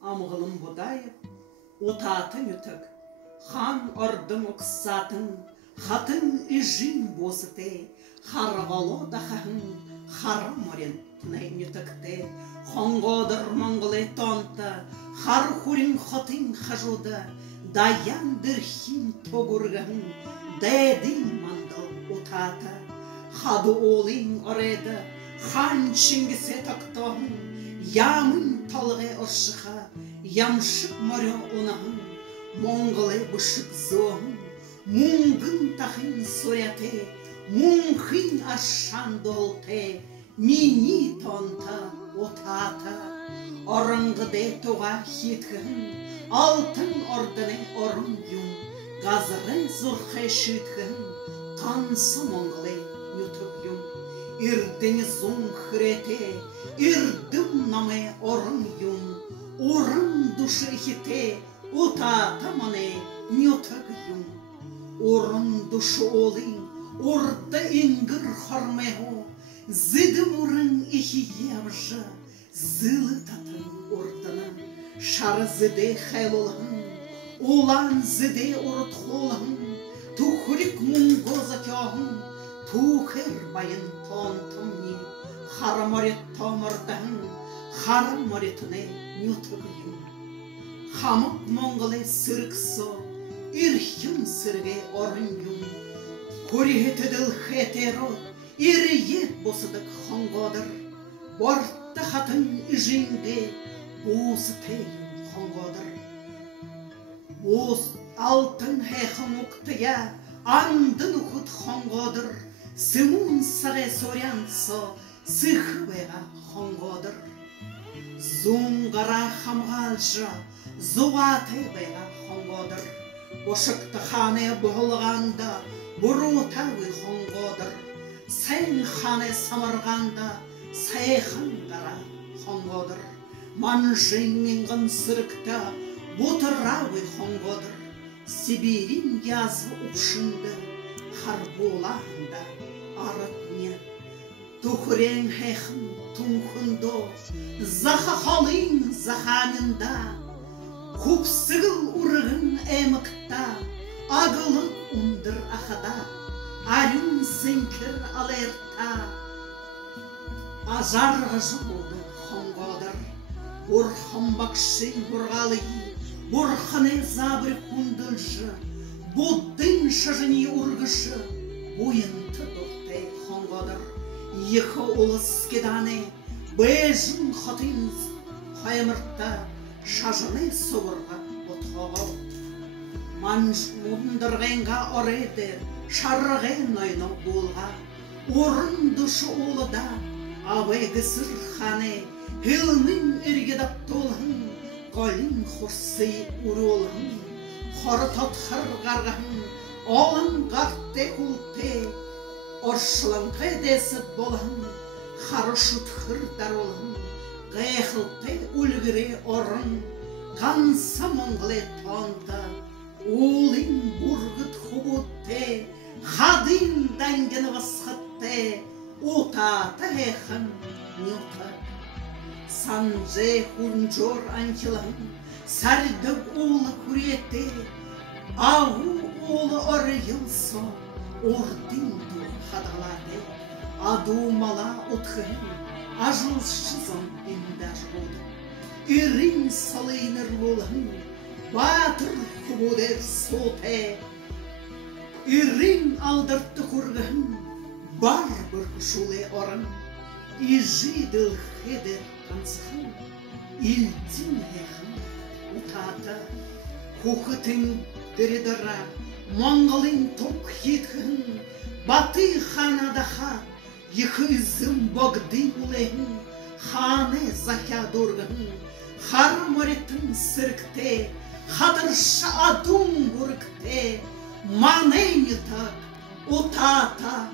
Амғылым бұдайып, отатын үтік, хан ордың ұқсатын, хатын үжін бозыте, харғало дақағын, харым орен тұнайын үтікте, қоңғодыр мұңғылы тонты, хар хурин хотын қажуды, даян дірхин тоғырғын, дәдің мандыл отаты, хаду олың ореді, хан шыңгісе тақтағын, ямын талғы ұршыға, ямшық мөрі онағын, Монголы бұшық зоғын, мұңғын тақын сояте, мұңғын ашан долте, мені тонта отаты, орынғыде тоға хеткін, алтын ордыны орын юн, ғазыры зұрқы шүйткін, қансы Монголы нүтіп юн, үрдіні зұн хүрете, үрдім намы орын юн, орын душы хите, Утата мане нютак юм, орын душу олың, орды ингір хармеху, зиді мұрын ихи евжы, зылы татын ордының, шары зіде хайлолың, олан зіде орыт қолың, тухрик мұңғоза кяғың, тухыр байын тонтымни, харамарет тамырдың, харамаретіне нютак юм. Хамық Монголы сырқсо, ирхюн сырге орын юн, көрігетіділ хетеро, ирие босыдық хоңғодыр, бортты хатын үжінге, босы тейін хоңғодыр. Бос алтын хейхын ұқтыя, андын ұқыт хоңғодыр, сымун сағе сорянсо, сықы беға хоңғодыр. Зуңғара хамғалжа, Зуғаты бәйға хоңғодыр, Бошықты ханы бұғылғанда, Бұрутауы хоңғодыр, Сән ханы самырғанда, Сайхан ғара хоңғодыр, Манжыңыңғын сырықта, Бұтырауы хоңғодыр, Сибирин язы ұпшынды, Харболағында арытне, Тухырен хэхын тұңқындо, Заха халың заханында, Kupsıgıl urğın emıkta, Ağılık undur axada, Arın zinkir alerta, Azarğızı oldu xoңғodыр, Burxın bakşı burğalıyı, Burxını zabır kundılжы, Buddın şıжыны urğışı, Buyıntı doqtı xoңғodыр, Yıxı olыс kedane, Bejin xatın xaymırtta, Шажыны собырға бұтқаға. Манж мұндырғенға ореді, шарғен ойны болға. Орын душы олыда, абай кісір ханы, Хілмін үргедап толғын, Қалин құрсы ұролғын, Қоры татқыр қарғын, Олын қартты құлты, Оршылыңқы десіп болғын, Қары шүтқыр даролғын, Ғайқылты үлгірі орын, Қанса мұңғылы тонты, Олың бұрғыт құбытты, Қадын дәңгіні васқытты, Отаты әқын нүті. Санжы құнжор анчылың, Сәрдік олы күреті, Ағу олы орыйылсы, Ордың тұр қадалады, Адумала ұтқын, Ажылшызын ендәш болды. Үрін салайныр болғын, Батыр құбудер соте. Үрін алдыртты құрғын, Бар бір күшуле орын, Ижиділ хедер қансықын, Илдін хеқын ұтаты. Құқытың дірідіра, Монғылың тоқ еткін, Баты ханадаға, Yıkızım bagdi ulehin, Hane zaka durgın, Harmoritin sırkte, Hadırşa adum burkte, Maneyni tak, Utata,